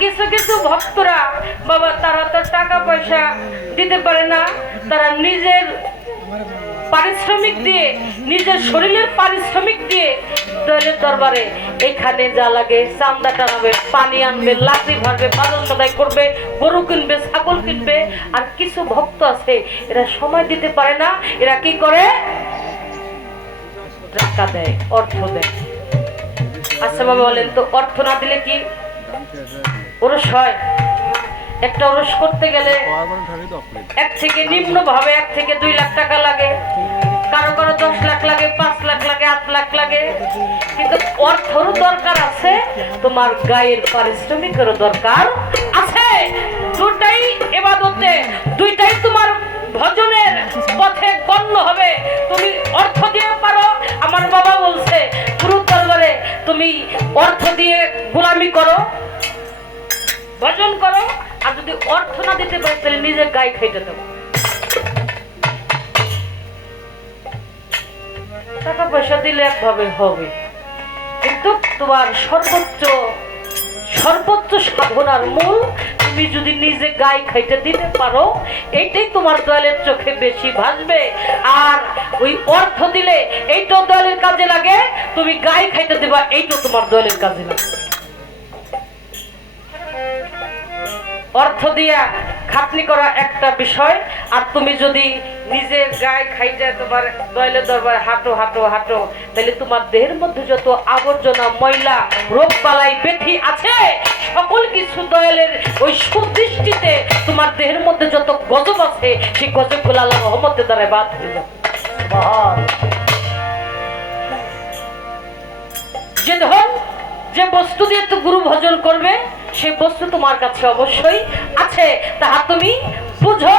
কিছু কিছু ভক্তরা বাবা তারা তো টাকা পয়সা দিতে পারে না, তারা নিজের পারিশ্রমিক দিয়ে, নিজের শরীরের পারিশ্রমিক দিয়ে দয়ালের দরবারে এখানে যা লাগে চান্দা টানাবে, পানি আনবে, লাকড়ি ভরবে, বাজার সদাই করবে, গরু কিনবে, ছাগল কিনবে। আর কিছু ভক্ত আছে এরা সময় দিতে পারে না, এরা কি করে টাকা দেয়, অর্থ দেয়। আচ্ছা বাবা বলেন তো অর্থ না দিলে কি ওরস হয়? একটা ওরস করতে গেলে এক থেকে নিম্ন ভাবে 1 থেকে 2 লাখ টাকা লাগে, কারো কারো 10 লাখ লাগে, 5 লাখ লাগে, 8 লাখ লাগে। কিন্তু অর্থেরও দরকার আছে, তোমার গায়ের পারিশ্রমিকেরও দরকার আছে। দুটাই ইবাদতে, দুইটাই তোমার ভজনের পথে গণ্য হবে। তুমি অর্থ দিয়ে পারো, আমার বাবা বলছে গুরুর দরবারে তুমি অর্থ দিয়ে গোলামি করো, ভজন করো। আর যদি অর্থ না দিতে পারে তাহলে নিজের গায়ে খাইতে দেবো। টাকা পয়সা দিলে একভাবে হবে, কিন্তু তোমার সর্বোচ্চ সাধনার মূল তুমি যদি নিজে গায়ে খাইতে দিতে পারো, এইটাই তোমার দয়ালের চোখে বেশি ভাসবে। আর ওই অর্থ দিলে এইটাও দয়ালের কাজে লাগে, তুমি গায়ে খাইতে দিবা এইটাও তোমার দয়ালের কাজে লাগে। অর্থ দিয়া খাটনি করা একটা বিষয়, আর তুমি যদি নিজের গায়ে খাইতে তোমার দয়ালের দরবারে হাঁটো হাঁটো হাঁটো, তাহলে তোমার দেহের মধ্যে যত আবর্জনা, ময়লা, রোগ বালাই, ব্যাধি আছে, সকল কিছু দয়ালের ওই সুদৃষ্টিতে তোমার দেহের মধ্যে যত গজব আছে, সেই গজবগুলো আল্লাহর রহমতের দ্বারা বাদ হয়ে যাবে। যে ধন, যে বস্তু দিয়ে তো গুরু ভজন করবে, সেই বস্তু তোমার কাছে অবশ্যই আছে, তাহা তুমি বুঝো,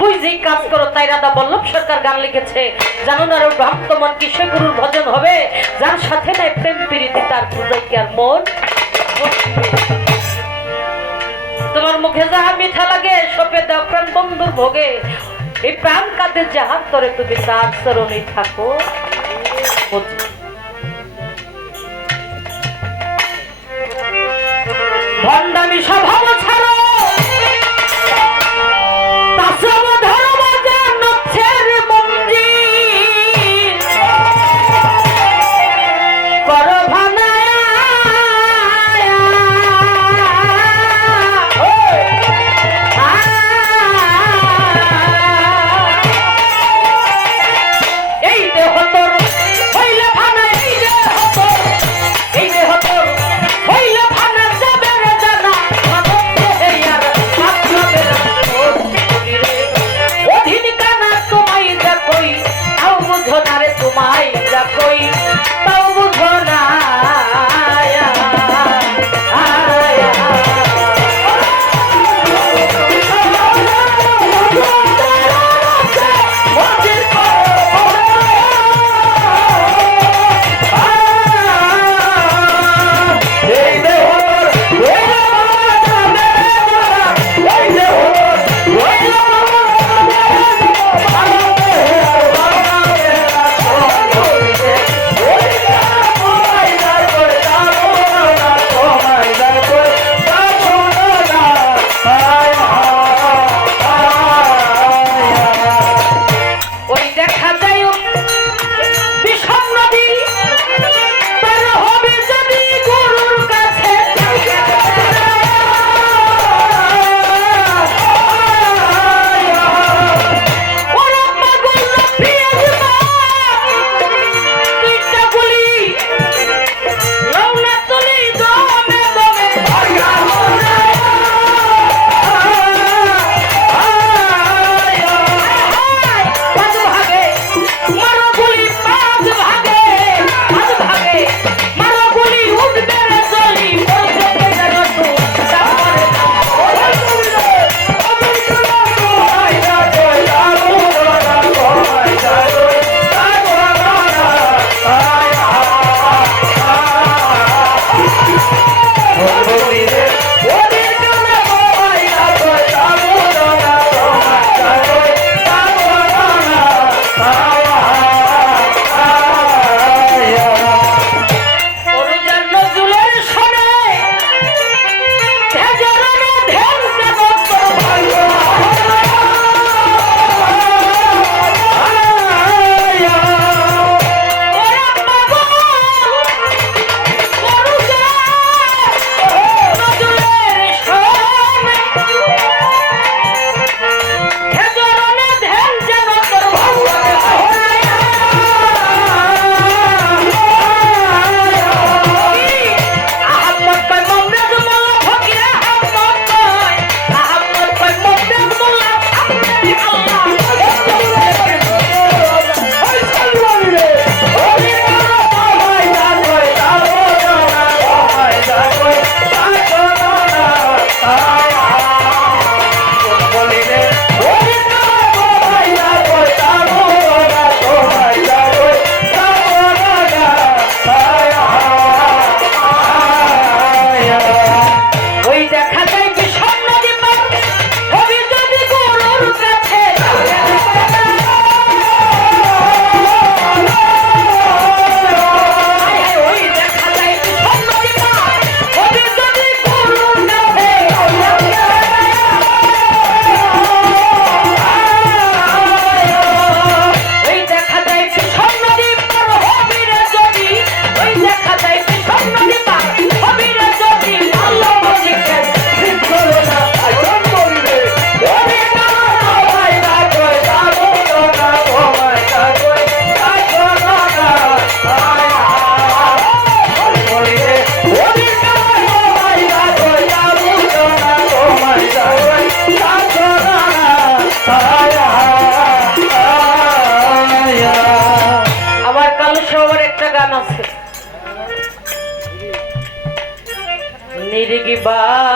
বুঝেই কাজ করো। তাই রাধা বল্লভ সরকার গান লিখেছে, জানো না রো ভক্ত মন কিসে গুরুর ভজন হবে, যার সাথে নাই প্রেম প্রীতি তার পূজায় কি আর মন। তোমার মুখে যাহা মিঠা লাগে, সপে দাও প্রাণ বন্ধুর ভোগে, এই প্রাণ কাঁদে যাহার তরে তুমি তার চরণেই থাকো। ভণ্ডামি স্বভাব ছাড়ো, তাসব ধর্ম জানছের মন্দির করো ভানায়া। এই দেহ তোর হইলে ভানা, এই দেহ তোর, এই দেহ তোর হইলে ভানা যাবে রে জানা।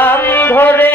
বাম ধরে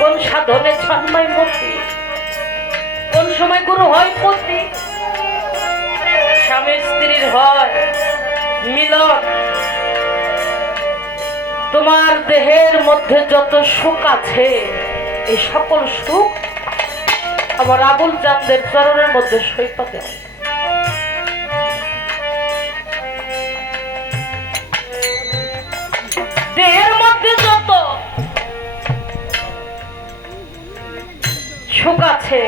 কোন সাধনে ছন্ময় মতি, কোন সময় গুরু হয় পতি, স্বামী স্ত্রীর হয় মিলন। তোমার দেহের মধ্যে যত সুখ আছে এই সকল সুখ আমার আবুল চাঁদের চরণের মধ্যে সৈকতে। দেহের মধ্যে যত সুখ আছে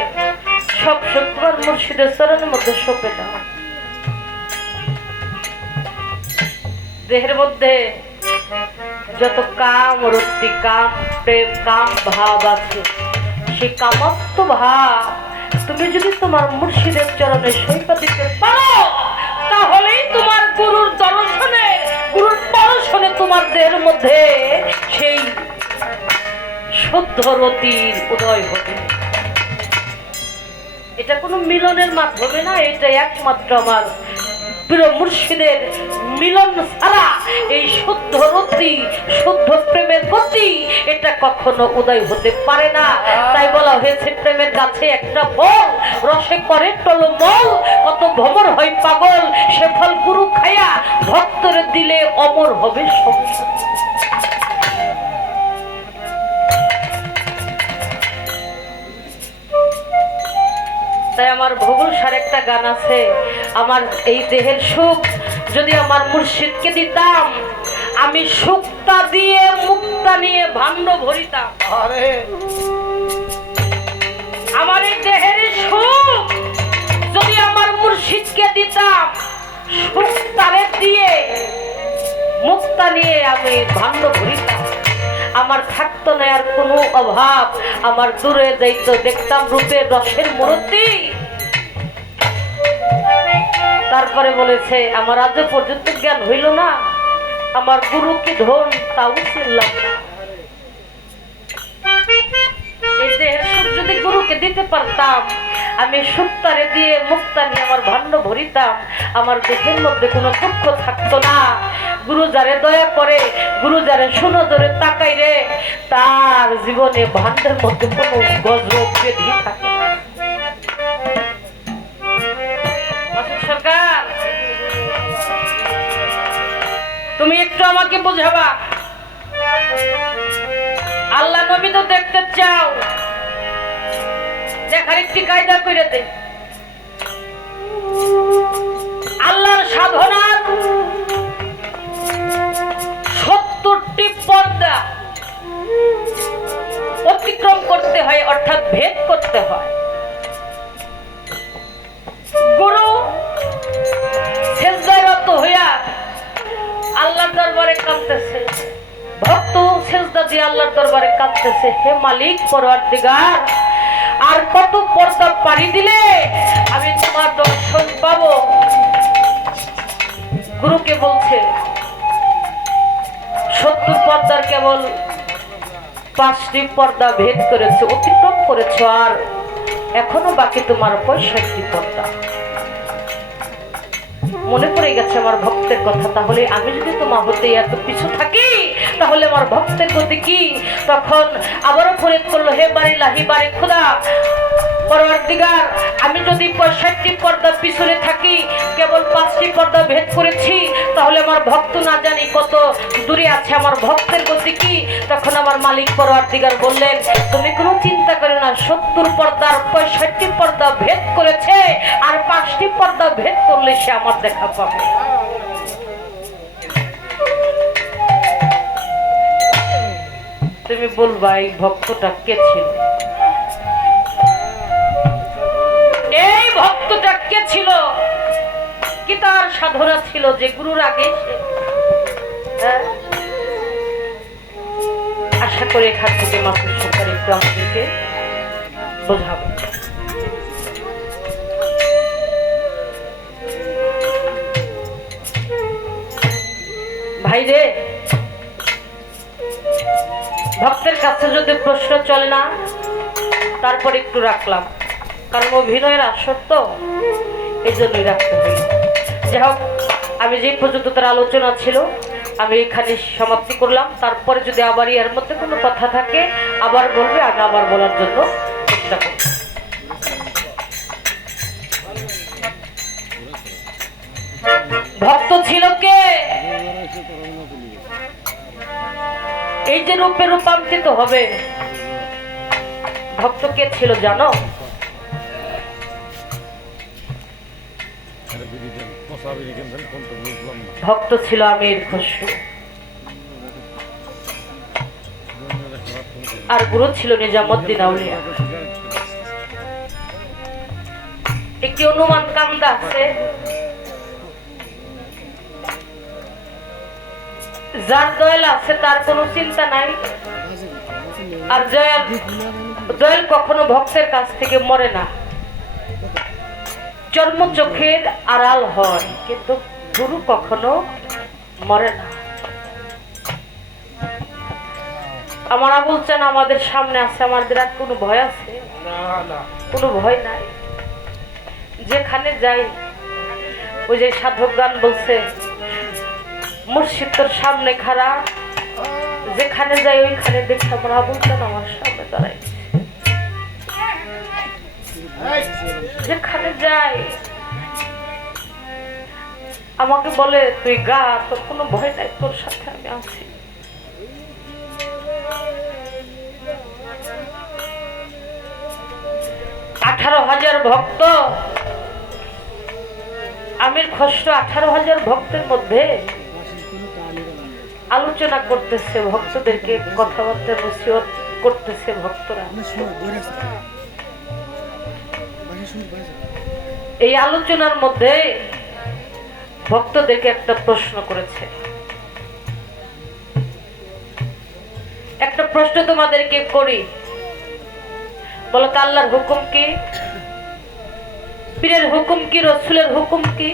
সব সুখ তোমার মুর্শিদের চরণের মধ্যে সঁপে দাও। দেহের মধ্যে যত কাম রুক্তি, কাম প্রেম, কাম ভাব আছে সেই কামত্ব ভাব তুমি যদি তোমার মুর্শিদের চরণে সৈকত দিতে পারো তাহলেই তোমার গুরুর দর্শনে, গুরুর পরশনে তোমার দেহের মধ্যে সেই শুদ্ধ রতির উদয় হবে। এটা কোনো মিলনের মাধ্যমে না, এটা একমাত্র আমার প্রিয় মুর্শিদের মিলন ছাড়া এই শুদ্ধ রতি, শুদ্ধ প্রেমের গতি এটা কখনো উদয় হতে পারে না। তাই বলা হয়েছে প্রেমের গাছে একটা ফল, রসে করে টলমল, কত ভ্রমর হয় পাগল, সে ফল গুরু খায়া ভক্তরে দিলে অমর হবে সংসার। তাই আমার ভূগোল সার একটা গান আছে, আমার এই দেহের সুখ যদি আমার মুর্শিদকে দিতাম আমি সুখটা দিয়ে মুক্তা নিয়ে ভাণ্ড ভরিতাম। আমার এই দেহের সুখ যদি আমার মুর্শিদকে দিতাম সুখটারে দিয়ে মুক্তা নিয়ে আমি ভাণ্ড ভরিতাম। আমার থাকতো না আর কোনো অভাব, আমার দূরে যাইতো দেখতাম রূপের রসের মূর্তি। তারপরে বলেছে আমার আজ পর্যন্ত জ্ঞান হইল না, আমার গুরু কি ধন তাও চিনলাম না। এই দেহের সুখ যদি গুরুকে দিতে পারতাম, আমি সুক্তারে দিয়ে মুক্তা নিয়ে আমার ভাণ্ড ভরিতাম, আমার দেহের মধ্যে কোনো দুঃখ থাকতো না। গুরু যারে দয়া করে, গুরু যারে সুনজরে তাকাই রে, তার জীবনে ভাণ্ডের মধ্যে কোনো গজব বেধি থাকে না। সরকার, তুমি একটু আমাকে বোঝাবা, আল্লাহ নবী তো দেখতে চাও, দেখার একটি কায়দা করে দে। আল্লাহর সাধনার 70টি পর্দা অতিক্রম করতে হয়, অর্থাৎ ভেদ করতে হয়। গুরু সেজদায় রত হইয়া আল্লাহর দরবারে কাঁদতেছে, ভক্ত সেজদা দিয়ে আল্লাহর দরবারে কাঁদতেছে, হে মালিক পরওয়ারদিগার, আর কত পর্দা পাড়ি দিলে আমি তোমার দর্শন পাবো? গুরুকে বলছে 70 পর্দার কেবল 5টি পর্দা ভেদ করেছে, অতিক্রম করেছ, আর এখনো বাকি তোমার 65টি পর্দা। মনে পড়ে গেছে আমার ভক্তের কথা, তাহলে আমি যদি তোমার হতে এত পিছু থাকি তাহলে আমার ভক্তের গতি কি? তখন আবারও ফরিয়াদ করলো, হে বাড়ি লাহি বাড়ি খোদা পরওয়ারদিগার, আমি যদি 65টি পর্দা পিছনে থাকি, কেবল 5টি পর্দা ভেদ করেছি, তাহলে আমার ভক্ত না জানি কত দূরে আছে, আমার ভক্তের গতি কি? তখন আমার মালিক পরওয়ারদিগার বললেন, তুমি কোনো চিন্তা করো না, 70 পর্দার 65টি পর্দা ভেদ করেছে, আর 5টি পর্দা ভেদ করলে সে আমার দেখা পাবে। তুমি বলবা এই ভক্তটা কে ছিল? এই ভক্তটা কে ছিল? কি তার সাধনা ছিল যে গুরুর আগে আশা করে এখান থেকে মাসুদ সরকার একটু আমাদেরকে বোঝাবে। ভাই রে, ভক্তের কাছে যদি প্রশ্ন চলে না, তারপর একটু রাখলাম, কারণ অভিনয়ের আসর তো, এই জন্যই রাখতে হবে। যাই হোক, আমি যে পর্যন্ত তার আলোচনা ছিল আমি এখানে সমাপ্তি করলাম। তারপরে যদি আবার এর মধ্যে কোনো কথা থাকে আবার বলবে, আমি আবার বলার জন্য চেষ্টা করব। ভক্ত ছিল কে? এই যে রূপে রূপান্তরিত হবে, ভক্ত কে ছিল জানো? ভক্ত ছিল আমির খসরু, আর গুরু ছিল নিজামুদ্দিন আউলিয়া। একটি অনুমান কান্দা আছে, যার দয়াল আছে তার কোনো চিন্তা নাই, আর দয়াল কখনো ভক্তের কাছ থেকে মরে না, চর্ম চোখের আড়াল হয়, কিন্তু গুরু কখনো মরে না। আমার আবুল চান আমাদের সামনে আছে, আমাদের আর কোনো ভয় আছে? কোনো ভয় নাই। যেখানে যাই, ওই যে সাধক গান বলছে, মুর্শিদ তোর সামনে খাড়া, যেখানে যাই ওইখানে দেখছি আমার আবুল চান আমার সামনে দাঁড়ায়। যেখানে যাই আমাকে বলে, তুই গা, তোর কোনো ভয় নাই, তোর সাথে আমি আছি। আঠারো হাজার ভক্ত, আমির খসরু 18,000 ভক্তের মধ্যে আলোচনা করতেছে, ভক্তদেরকে কথাবার্তা নসিহত করতেছে। ভক্তরা এই আলোচনার মধ্যে ভক্তদেরকে একটা প্রশ্ন করেছে। একটা প্রশ্ন তোমাদেরকে করি, বলো তো আল্লাহর হুকুম কি, পীরের হুকুম কি, রসুলের হুকুম কি?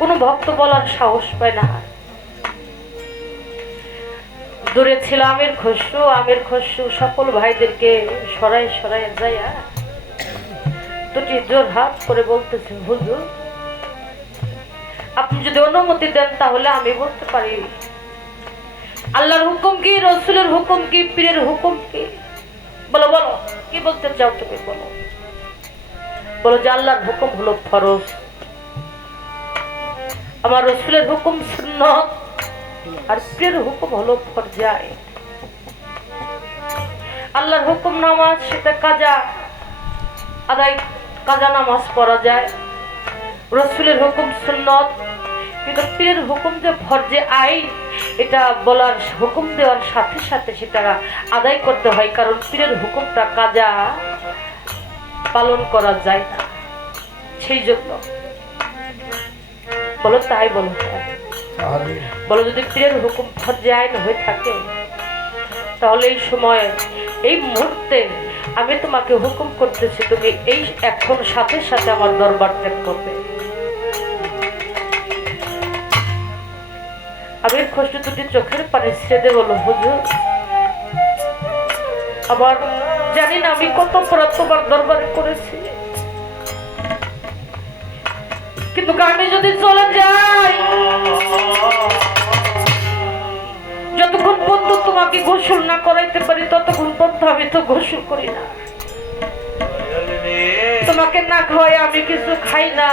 কোনো ভক্ত বলার সাহস পায় না। দূরে ছিল আমির খসরু সকল ভাইদেরকে সরাই সরাই যাইয়া দুটি জোর হাত করে বলতেছে, হুজুর আপনি যদি অনুমতি দেন তাহলে আমি বলতে পারি আল্লাহর হুকুম কি, রসুলের হুকুম কি, পীরের হুকুম কি? বলো বলো কি বলতে চাও তুমি? বলো বলো যে আল্লাহর হুকুম হলো ফরজ, আমার রসুলের হুকুম সুন্নত, আর পীরের হুকুম হলো ফরজায়। আল্লাহর হুকুম নামাজ, সেটা কাজা আদায়, কাজা নামাজ পড়া যায়। রসুলের হুকুম সুন্নত, কিন্তু পীরের হুকুম যে ফরজে আইন, এটা বলার হুকুম দেওয়ার সাথে সাথে সেটা আদায় করতে হয়, কারণ পীরের হুকুমটা কাজা পালন করা যায় না। সেই জন্য বলো তাই বলো, বলো যদি পীরের হুকুম ফরজে আইন হয়ে থাকে তাহলে এই সময় এই মুহূর্তে আমি তোমাকে হুকুম করতেছি, তুমি এই এখন সাথে সাথে আমার দরবার ত্যাগ করবে। আমির খসরু দুটি চোখের পানি ছেড়ে বলো, হুজুর আবার জানি না আমি কত অপরাধ তোমার দরবারে করেছি, কিন্তু আমি যদি চলে যাই, যতক্ষণ পর্যন্ত তোমাকে গোসল না করাইতে পারি ততক্ষণ পর্যন্ত আমি তো গোসল করি না, তোমাকে না খাওয়াই আমি কিছু খাই না,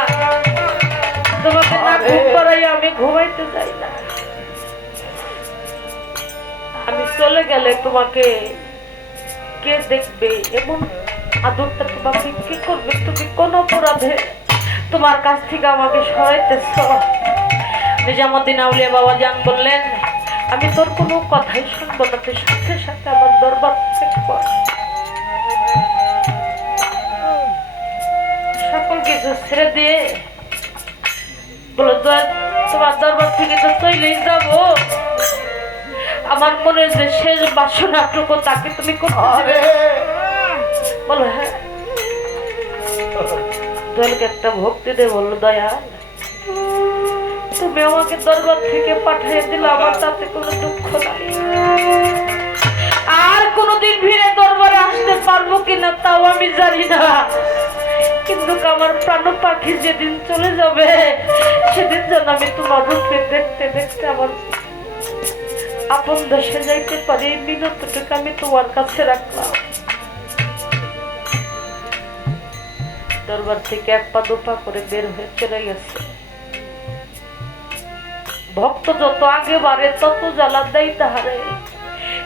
তোমাকে না ঘুম পাড়াই আমি ঘুমাইতে যাই না। আমি চলে গেলে তোমাকে কে দেখবে এবং আদরটা তোমাকে কি করবে? তুমি কোন অপরাধে তোমার কাছ থেকে আমাকে সরাইতেছ? নিজামুদ্দিন আউলিয়া বাবা জান বললেন, আমি তোর কোনো কথাই শুনবো না, তুই সাথে সাথে আমার দরবার থেকে কর। সকল কিছু ছেড়ে দিয়ে বলো, তোমার দরবার থেকে তো চলেই যাবো, আমার মনের যে শেষ বাসনাটুকু তাকে তুমি করতে বলো। হ্যাঁ, দয়ালকে একটা ভক্তি দে, বললো দয়াল তুমি আমাকে দরবার থেকে পাঠিয়ে দিলে আমার তাতে কোনো দুঃখ নাই, আর কোনোদিন ফিরে দরবারে আসতে পারবো কিনা তাও আমি জানি না, কিন্তু আমার প্রাণ পাখি যেদিন চলে যাবে সেদিন যেন আমি তোমার রূপে দেখতে দেখতে আমার আপন দেশে যাইতে পারি, মিনতটুকু আমি তোমার কাছে রাখলাম। দরবার থেকে এক পা দুপা করে বের হয়ে চলে গেছে। ভক্ত যত আগে বাড়ে তত জ্বালা দেয় তাহারে,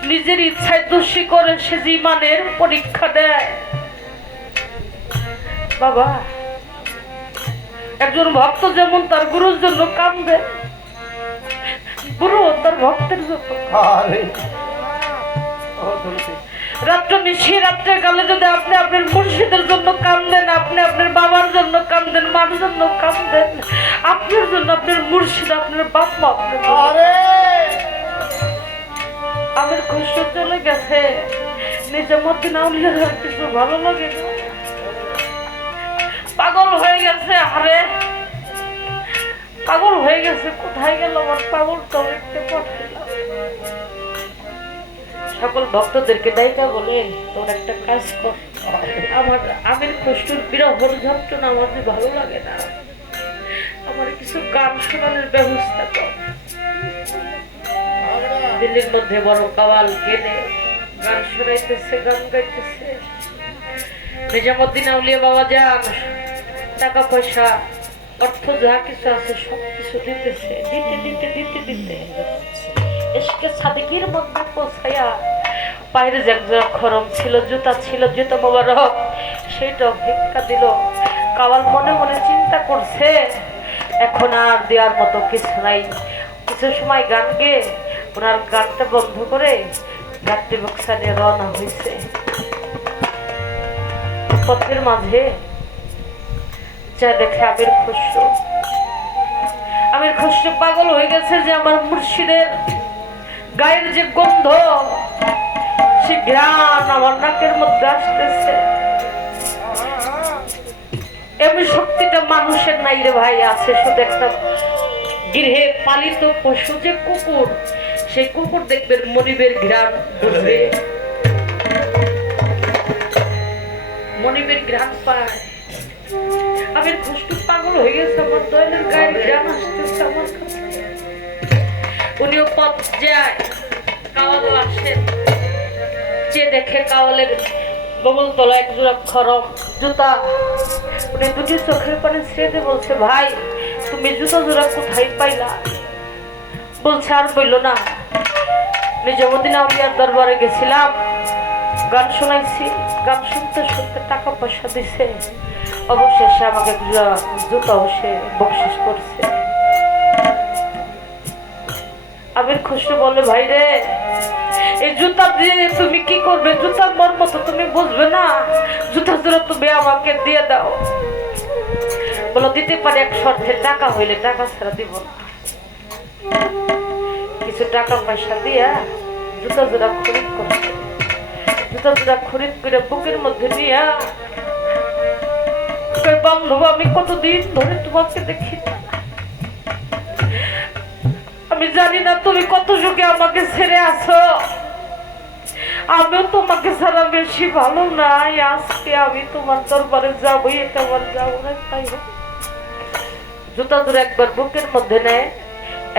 নিজের ইচ্ছায় দোষী করে সে জীবনের পরীক্ষা দেয়। বাবা, একজন ভক্ত যেমন তার গুরুর জন্য কাঁদবে, গুরু তার ভক্তের জন্য। রাত্র নিশি রাত্রে কালে যদি আপনি আপনার মুর্শিদের জন্য কাঁদেন, আপনি আপনার বাবার জন্য কাঁদেন, মার জন্য কাঁদেন, আপনার জন্য আপনার মুর্শিদ, আপনার বাপ মা, আমির খসরু চলে গেছে। নিজামুদ্দিন আউলিয়ার আর কিছু ভালো লাগে না, পাগল হয়ে গেছে। আরে পাগল হয়ে গেছে, কোথায় গেল আমার পাগলটা? দেখতে পাঠাইলাম সকল ভক্তদেরকে ডাইকা বলে, তোর একটা কাজ কর, আমার আমির খসরুর বিরহর যন্ত্রণা আমার ভালো লাগে না, আমার কিছু গান শোনানোর ব্যবস্থা কর। দিল্লির মধ্যে বড় কাওয়াল কেনে গান শোনাইতেছে, গান গাইতেছে। নিজামুদ্দিন আউলিয়া বাবা যান টাকা পয়সা অর্থ যা কিছু আছে সবকিছু দিতেছে, দিতে দিতে দিতে দিতে এসকে সাদিকের মধ্যে পৌঁছাইয়া বাইরে যে খরম ছিল, জুতা ছিল, জুতা মোবারক, সেইটাও ভিক্ষা দিল। কাওয়াল মনে মনে চিন্তা করছে এখন আর দেওয়ার মতো কিছু নাই। কিছু সময় গান গেয়ে ওনার গানটা বন্ধ করে গাড়ি বক্সা নিয়ে রওনা হয়েছে। পথের মাঝে যা দেখে আমির খসরু পাগল হয়ে গেছে যে আমার মুর্শিদের গায়ের যে গন্ধ, সে ঘ্রাণ আমার নাকের মধ্যে আসতেছে। এমনি শক্তিটা মানুষের নাই রে ভাই, আছে শুধু একটা গৃহে পালিত পশু যে কুকুর, সেই কুকুর দেখবেন মনিবের ঘ্রাণ বুঝবে, মনিবের ঘ্রাণ পায়। আমির খুশটু পাগল হয়ে গেছে, আমার দয়ালের গায়ের ঘ্রাণ আসতেছে আমার কাছে। উনিও পথ যায়, কাওয়ালও আসে, যে দেখে কাওয়ালের বগল তলা এক জোড়া খরম জুতা। উনি দুটি চোখের পানি ছেড়ে বলছে, ভাই তুমি জুতা জোড়া কোথায় পাইলা? বলছে, আর বললো না, নিজামুদ্দিন আউলিয়ার দরবারে গেছিলাম, গান শোনাইছি, গান শুনতে শুনতে টাকা পয়সা দিছে, অবশেষে আমাকে জুতাও সে বকশিস করছে। আমির খুশি বলে, ভাই রে, এই জুতা দিয়ে তুমি কি করবে? জুতার মর্ম তো তুমি বুঝবে না, জুতা জোড়া তুমি আমাকে দিয়ে দাও। বলো, দিতে পারি এক শর্তে, টাকা হইলে, টাকা ছাড়া দিব না। কিছু টাকা পয়সা দিয়া জুতা জোড়া খরিদ করছে, জুতা জোড়া খরিদ করে বুকের মধ্যে নিয়া, বান্ধব আমি কতদিন ধরে তোমাকে দেখি, আমি জানি না তুমি কত সুখে আমাকে ছেড়ে আছো, আমিও তোমাকে ছাড়া বেশি ভালো নাই। আজকে আমি তোমার দরবারে যাবোই, এটা আমার যাবো না, তাই জুতা জোড়া একবার বুকের মধ্যে নেয়,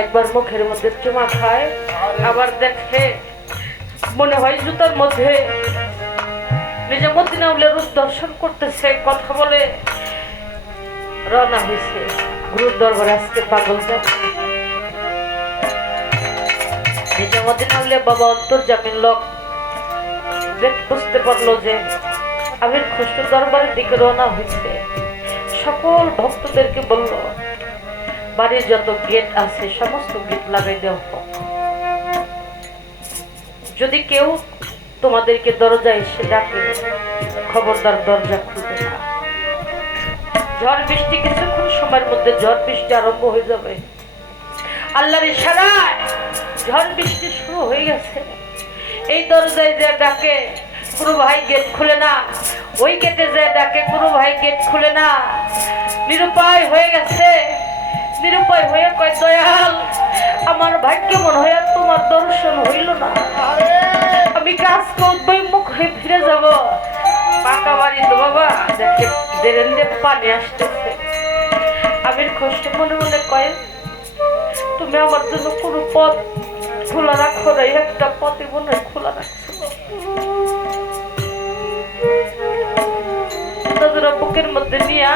একবার মুখের মধ্যে চুমা খায়, আবার দেখে মনে হয় জুতার মধ্যে নিজামুদ্দিন আউলিয়ার রূপ দর্শন করতেছে, কথা বলে রওনা হয়েছে গুরুর দরবারে। আজকে পাগল যাবে নিজামুদ্দিন আউলিয়া বাবা অন্তর্জামিন লোক, বুঝতে পারলো যে আমির খুশরু দরবারের দিকে রওনা হয়েছে। সকল ভক্তদেরকে বলল, বাড়ির যত গেট আছে সমস্ত গেট লাগাই দেওয়া হোক, যদি কেউ তোমাদেরকে দরজা এসে ডাকে খবরদার দরজা খুলবে না। ঝড় বৃষ্টি কিছুক্ষণ সময়ের মধ্যে ঝড় বৃষ্টি আরম্ভ হয়ে যাবে। আল্লাহর ইশারায় ঝড় বৃষ্টি শুরু হয়ে গেছে। এই দরজায় যে ডাকে কোনো ভাই গেট খুলে না, ওই গেটে যে ডাকে কোনো ভাই গেট খুলে না। নিরুপায় হয়ে গেছে, নিরুপায় হয়ে কয়, দয়াল আমার ভাগ্য মনে হয় তোমার দর্শন হইল না, আমি কাজ করবো, মুখ হয়ে ফিরে যাব। পাকা বাড়ি তো বাবা, দেখে দেরেন্দে পানি আসতেছে। আমির খুশি মনে মনে কয়, তুমি আমার জন্য কোনো পথ খোলা রাখো না, একটা পথে মনে হয় খোলা রাখছো। বুকের মধ্যে নিয়া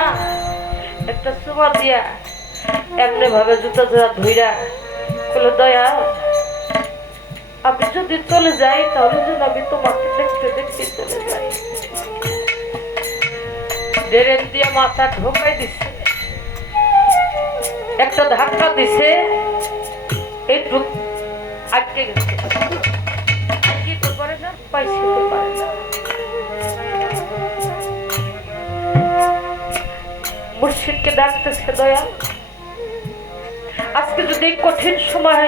একটা চুমা দিয়া এমনি ভাবে জুতা জোড়া ধুইরা বলে, দয়া আমি যদি চলে যাই তাহলে যেন আমি তোমাকে দেখতে দেখতে চলে যাই। ডেরেন দিয়ে মাথা ঢোকাই দিছে, একটা ধাক্কা দিছে, একটু আটকে গেছে, কি তো পারে না, পাইছে তো পারে না। মুর্শিদকে ডাকতেছে, দয়া আজকে যদি কঠিন সময়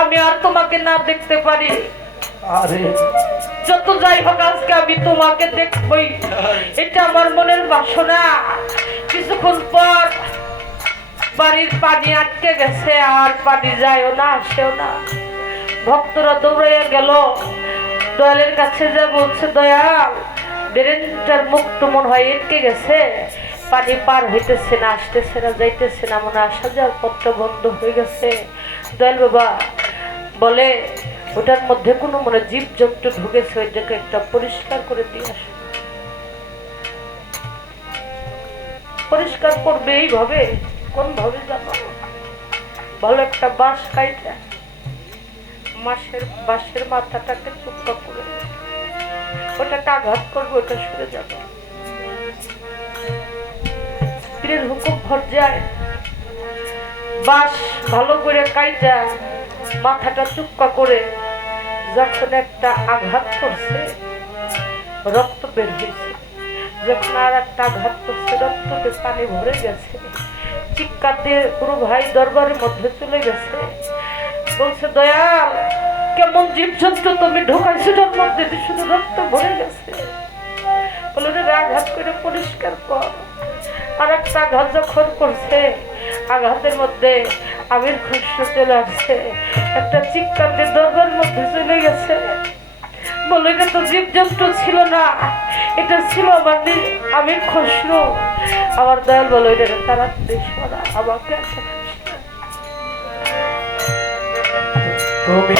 আমি আর তোমাকে না দেখতে পারি, যত যাই হোক আজকে আমি তোমাকে দেখবই, এটা আমার মনের বাসনা। কিছুক্ষণ পর বাড়ির পানি আটকে গেছে, আর পানি যায়ও না, আসেও না। ভক্তরা দৌড়াইয়া গেল দয়ালের কাছে, যা বলছে, দয়াল ড্রেনটার মুখ তো মনে হয় আটকে গেছে, পানি পার হইতেছে না, আসতেছে না, যাইতেছে না, মনে আসা যাওয়ার পথটা বন্ধ হয়ে গেছে। দয়াল বাবা বলে, ওটার মধ্যে কোনো মনে জীব জন্তু ঢুকেছে, ওইটাকে একটা পরিষ্কার করে দিয়ে আসো। পরিষ্কার করবে এইভাবে, কোন ভাবে জানো? ভালো একটা বাঁশ কাইটা বাঁশের মাথাটাকে চুপটা করে ওটাকে আঘাত করবে, ওটা সরে যাবে। পীরের হুকুম ভর যায়, বাঁশ ভালো করে কাইটা মাথাটা চুপকা করে যখন একটা আঘাত করছে রক্ত বের হয়েছে, যখন আর একটা আঘাত করছে রক্ততে পানি ভরে গেছে। চিৎকার দিয়ে পুরো ভাই দরবারের মধ্যে চলে গেছে, বলছে, দয়াল কেমন জীবজন্তু তুমি ঢোকাইছো তার মধ্যে, শুধু রক্ত ভরে গেছে। বলে, আঘাত করে পরিষ্কার কর। আর একটা আঘাত যখন করছে, আঘাতের মধ্যে আমির কষ্ট চলে আসছে, একটা চিৎকার দিয়ে দরবার মধ্যে চলে গেছে। বলে এটা তো জীবজন্তু ছিল না, এটা ছিল আমার আমির খসরু। আমার দয়াল বলো এটা তাড়াতাড়ি সরা, আমাকে তুমি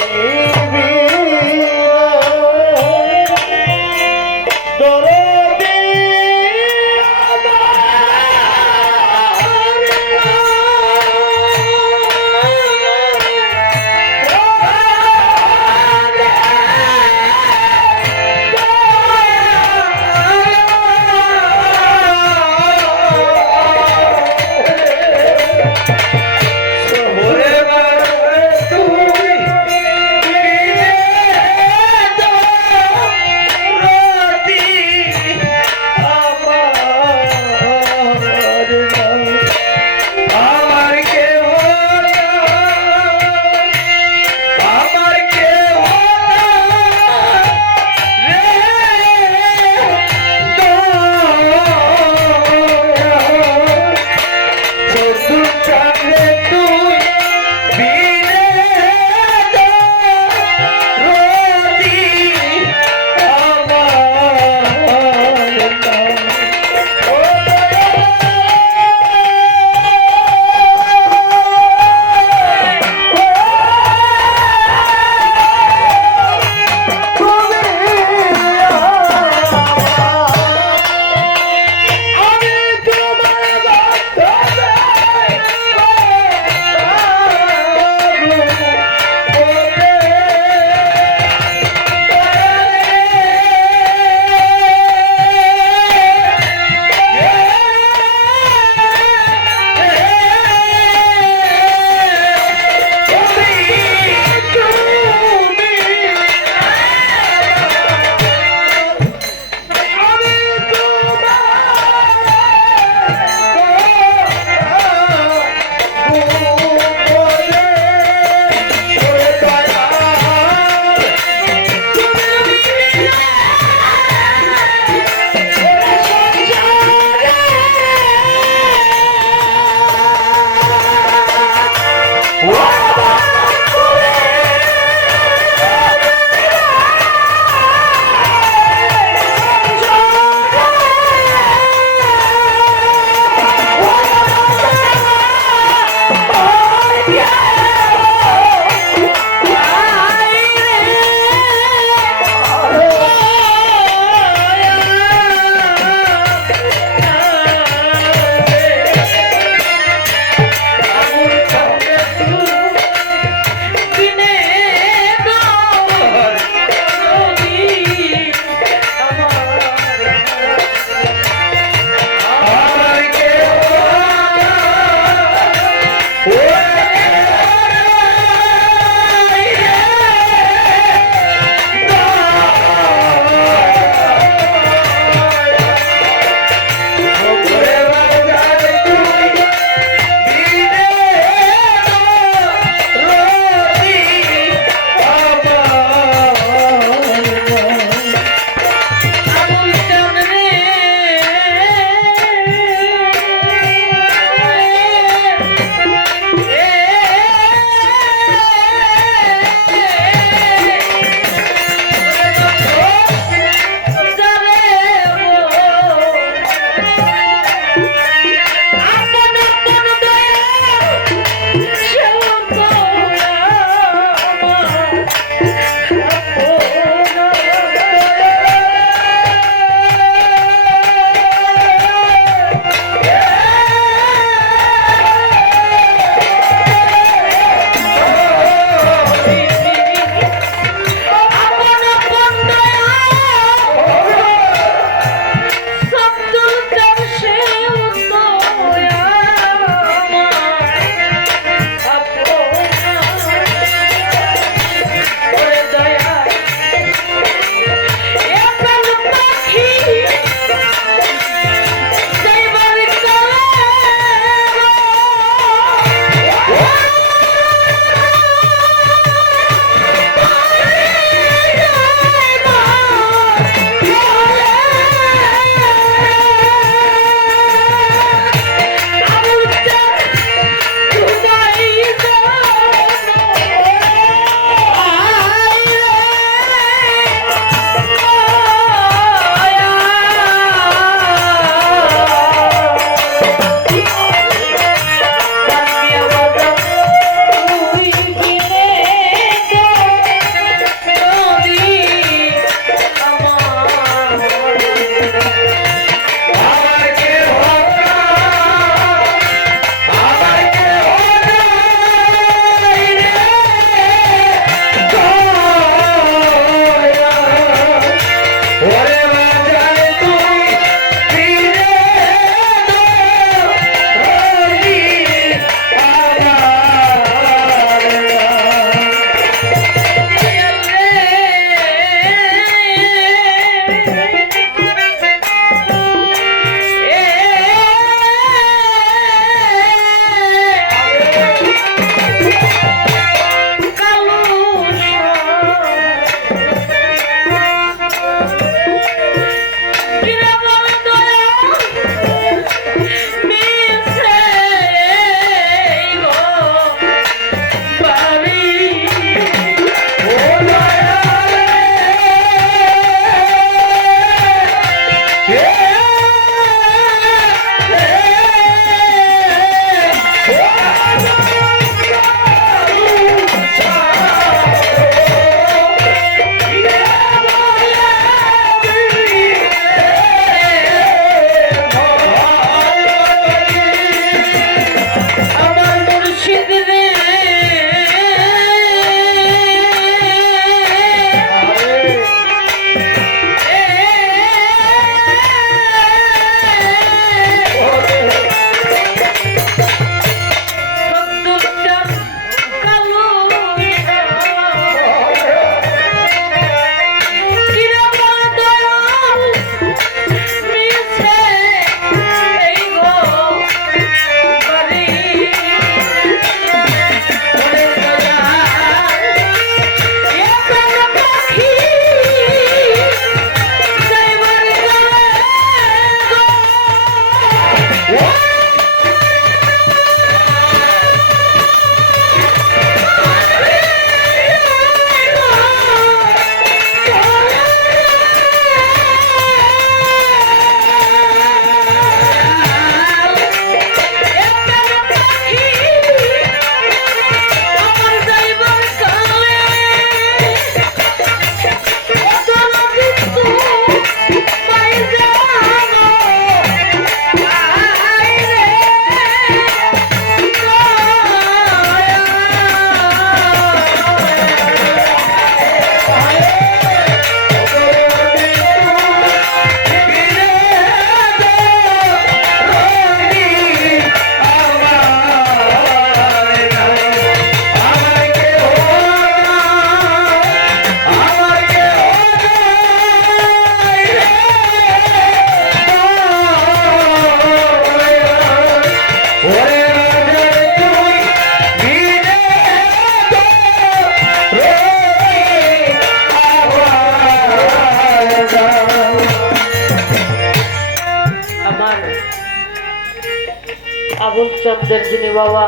আমাদের যিনি বাবা,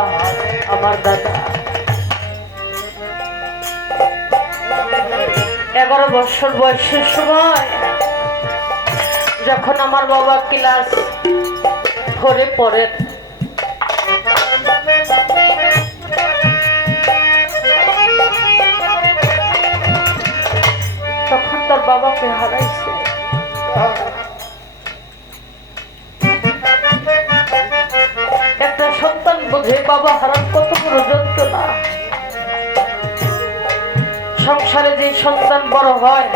আমার দাদা, 11 বছর বয়সের সময় যখন আমার বাবা ক্লাস 4-এ পড়েন, তখন তার বাবাকে হারাইছে। একটা সন্তান বোঝে বাবা হারান কত বড় যন্ত্রণা। সংসারে যে সন্তান বড় হয়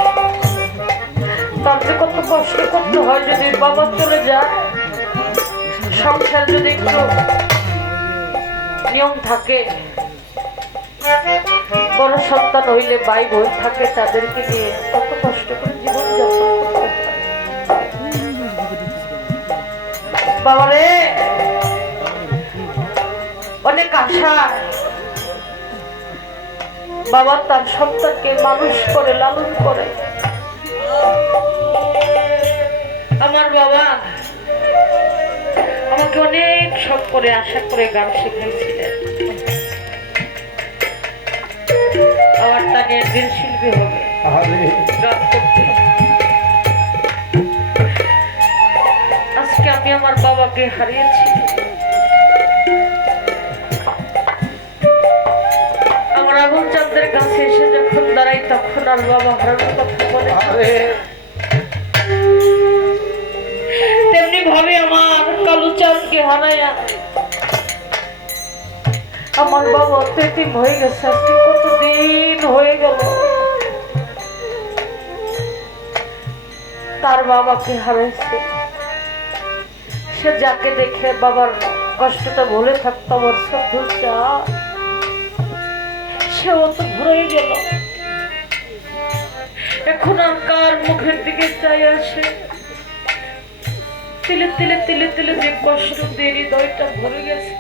তার যে কত কষ্ট করতে হয় যদি বাবা চলে যায়। সংসার যদি একটু নিয়ম থাকে, বড় সন্তান হইলে ভাই বোন থাকে, তাদেরকে নিয়ে কত কষ্ট করে জীবন যাপন করতে হয়। বাবারে অনেক আশা বাবা তার সন্তানকে মানুষ করে লালন করে। আমার বাবা আমাকে অনেক শখ করে আশা করে গান শিখাইছিলেন, আমার টানে একদিন শিল্পী হবে, গান করতে। আজকে আমি আমার বাবাকে হারিয়েছি। আমার আবুল চাঁদের কাছে এসে যখন দাঁড়াই তখন আর বাবা হারানোর কথা বলে। তেমনি ভাবে আমার কালু চাঁদকে হারাইয়া আমার বাবা এতিম হয়ে গেছে। আজকে কতদিন হয়ে গেল তার বাবাকে হারাইছে। সে যাকে দেখে বাবার কষ্টটা ভুলে থাকতো আমার সবটা, সেও তো ভরে গেল। এখন আর কার মুখের দিকে চাই আসে, তিলে তিলে তিলে তিলে যে কষ্ট দিয়ে হৃদয়টা ভরে গেছে।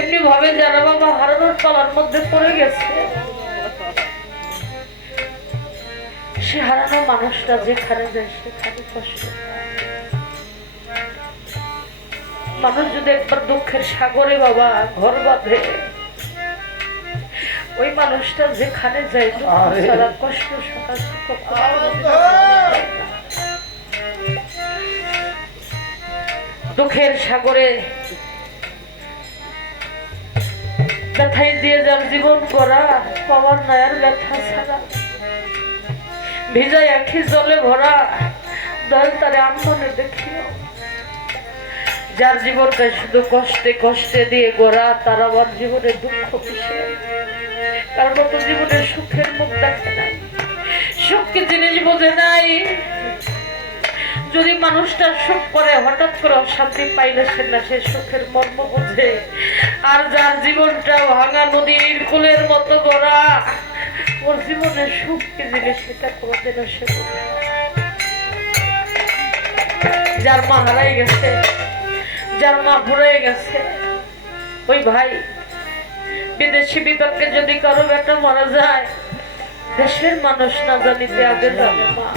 এমনি ভাবে যারা বাবা হারানোর পালার মধ্যে পড়ে গেছে, সে হারানো মানুষটা যেখানে যায় সেখানে কষ্ট। মানুষ যদি একবার দুঃখের সাগরে বাবা ঘর বাঁধে, ওই মানুষটা যেখানে যায় সারা কষ্ট দুঃখের সাগরে ব্যথায় দিয়ে যার জীবন করা পাওয়ার নয়ার ব্যথা ছাড়া ভিজায় আখি জলে ভরা দল তারে আন্দোলনে দেখিও। যার জীবনটা শুধু কষ্টে কষ্টে দিয়ে গড়া, তার আবার জীবনে দুঃখ কিসে? কারণ তো জীবনের সুখের মুখ দেখে নাই, সুখ কি জিনিস বোঝে নাই। যদি মানুষটা সুখ করে হঠাৎ করে অশান্তি পাইলে সে না সে সুখের মর্ম বোঝে। আর যার জীবনটা ভাঙা নদীর কুলের মতো গড়া, ওর জীবনে সুখ কি জিনিস সেটা কোনোদিনও সে বোঝে। যার মা হারাই গেছে, যার মা ভরে গেছে, ওই ভাই বিদেশি বিভাগে যদি কারো বেটা মারা যায়, দেশের মানুষ না জানিতে আগে জানে মা।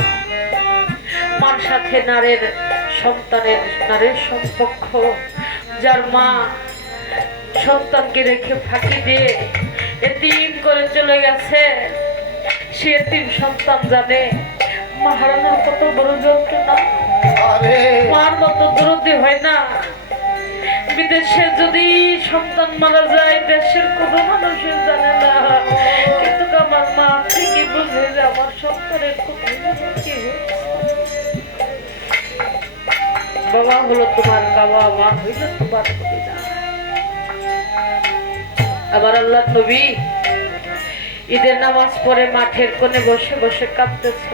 মার সাথে নারীর সন্তানের নারীর সম্পর্ক। যার মা সন্তানকে রেখে ফাঁকি দিয়ে এতিম করে চলে গেছে, সে এতিম সন্তান জানে মা হারানোর কত বড় যন্ত্রণা। মার মতো দরদি হয় না। বিদেশে যদি সন্তান মারা যায়, দেশের কোনো মানুষের জানে না, কিন্তু আমার মা ঠিকই বুঝে যে আমার সন্তানের কোথায় কি হচ্ছে। বাবা হলো তোমার বাবা, মা হইল তোমার কবিতা। আমার আল্লাহ নবী ঈদের নামাজ পড়ে মাঠের কোণে বসে বসে কাঁদতেছে।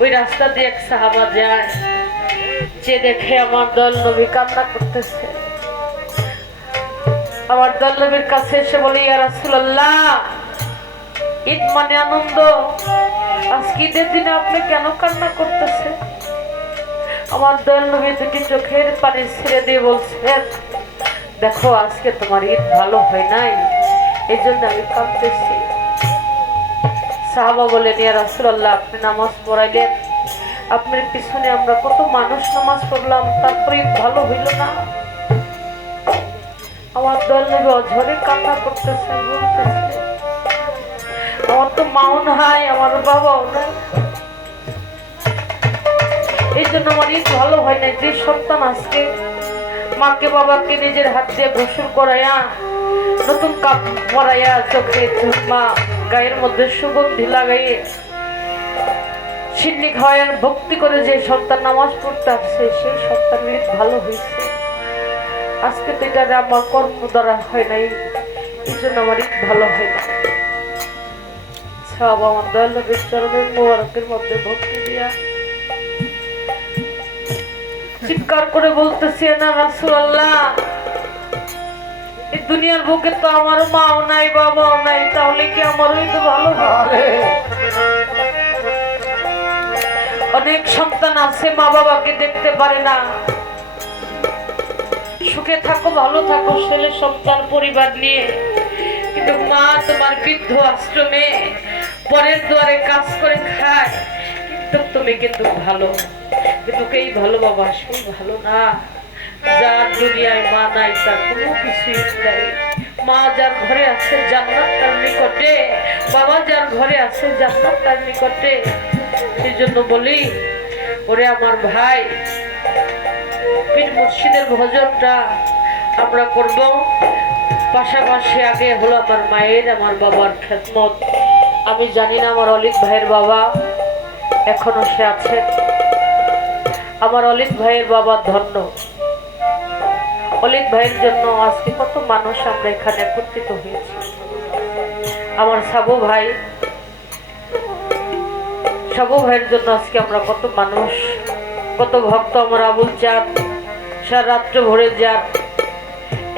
ওই রাস্তা দিয়ে এক সাহাবা যায়, যে দেখে আমার দল নবী কান্না করতেছে। আমার দল নবীর কাছে এসে বলে, ইয়া রাসূলুল্লাহ, ঈদ মানে আনন্দ, আজকে ঈদের দিনে আপনি কেন কান্না করতেছেন? আমার দল নবী দুটি চোখের পানি ছেড়ে দিয়ে বলছেন, দেখো আজকে তোমার ঈদ ভালো হয় নাই, এই জন্য আমি কাঁদতেছি। সাহাবা বলেন, ইয়া রাসূলুল্লাহ, আপনি নামাজ পড়াইলেন, আপনার পিছনে আমরা কত মানুষ নামাজ পড়লাম, তারপরে ভালো হইল না। আমার দল নেবে অঝরে কান্না করতেছে, বলতেছে আমার তো মাও নাই, আমার বাবাও নাই। এই জন্য আমার ঈদ ভালো হয় নাই। যে সন্তান আজকে মাকে বাবাকে নিজের হাত দিয়ে গোসল করাইয়া, নতুন কাপড় পরাইয়া, চোখে চুমা, গায়ের মধ্যে সুগন্ধি লাগাইয়ে, সিন্নি খাওয়ার ভক্তি করে যে সন্তান নামাজ পড়তে আসছে, সেই সন্তানের ঈদ ভালো হয়েছে। আজকে তো এটা আমার কর্ম দ্বারা হয় নাই, এই জন্য আমার ঈদ ভালো হয় না। সব আমার দয়ালু চরণের মোবারকের মধ্যে ভক্তি দিয়া চিৎকার করে বলতেছি, না রাসূলুল্লাহ, এই দুনিয়ার বুকে তো আমার মাও নাই, বাবাও নাই, তাহলে কি আমার ঈদ ভালো হবে? অনেক সন্তান আছে মা বাবাকে দেখতে পারে না। সুখে থাকো, ভালো থাকো ছেলে সন্তান পরিবার নিয়ে, কিন্তু মা তোমার বৃদ্ধ আশ্রমে পরের দুয়ারে কাজ করে খায়, কিন্তু তুমি কিন্তু ভালো। কিন্তু এই ভালো বাবা সেই ভালো না। যার দুনিয়ায় মা নাই তার কোনো কিছুই নাই। মা যার ঘরে আছে জান্নাত তার নিকটে, বাবা যার ঘরে আছে জান্নাত তার নিকটে। সেই জন্য বলি, ওরে আমার ভাই, পীর মুর্শিদের ভজনটা আমরা করব, পাশাপাশি আগে হলো আমার মায়ের, আমার বাবার খেদমত। আমি জানি না আমার অলিদ ভাইয়ের বাবা এখনো সে আছে। আমার অলিদ ভাইয়ের বাবা ধন্য। অলিদ ভাইয়ের জন্য আজকে কত মানুষ আমরা এখানে একত্রিত হয়েছি। আমার সাবু ভাই, সাবু ভাইয়ের জন্য আজকে আমরা কত মানুষ, কত ভক্ত। আমার আবুল চাঁদ সারা রাত্র ভরে যান,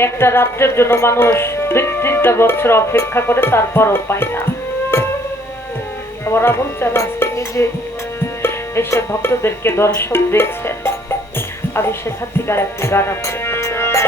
একটা রাত্রের জন্য মানুষ 2-3টা বছর অপেক্ষা করে, তারপরও পায় না। আমার আবুল চাঁদ আজকে নিজে এসে ভক্তদেরকে দর্শন দিয়েছেন। আমি সেখান থেকে আর একটি গান আপনাদের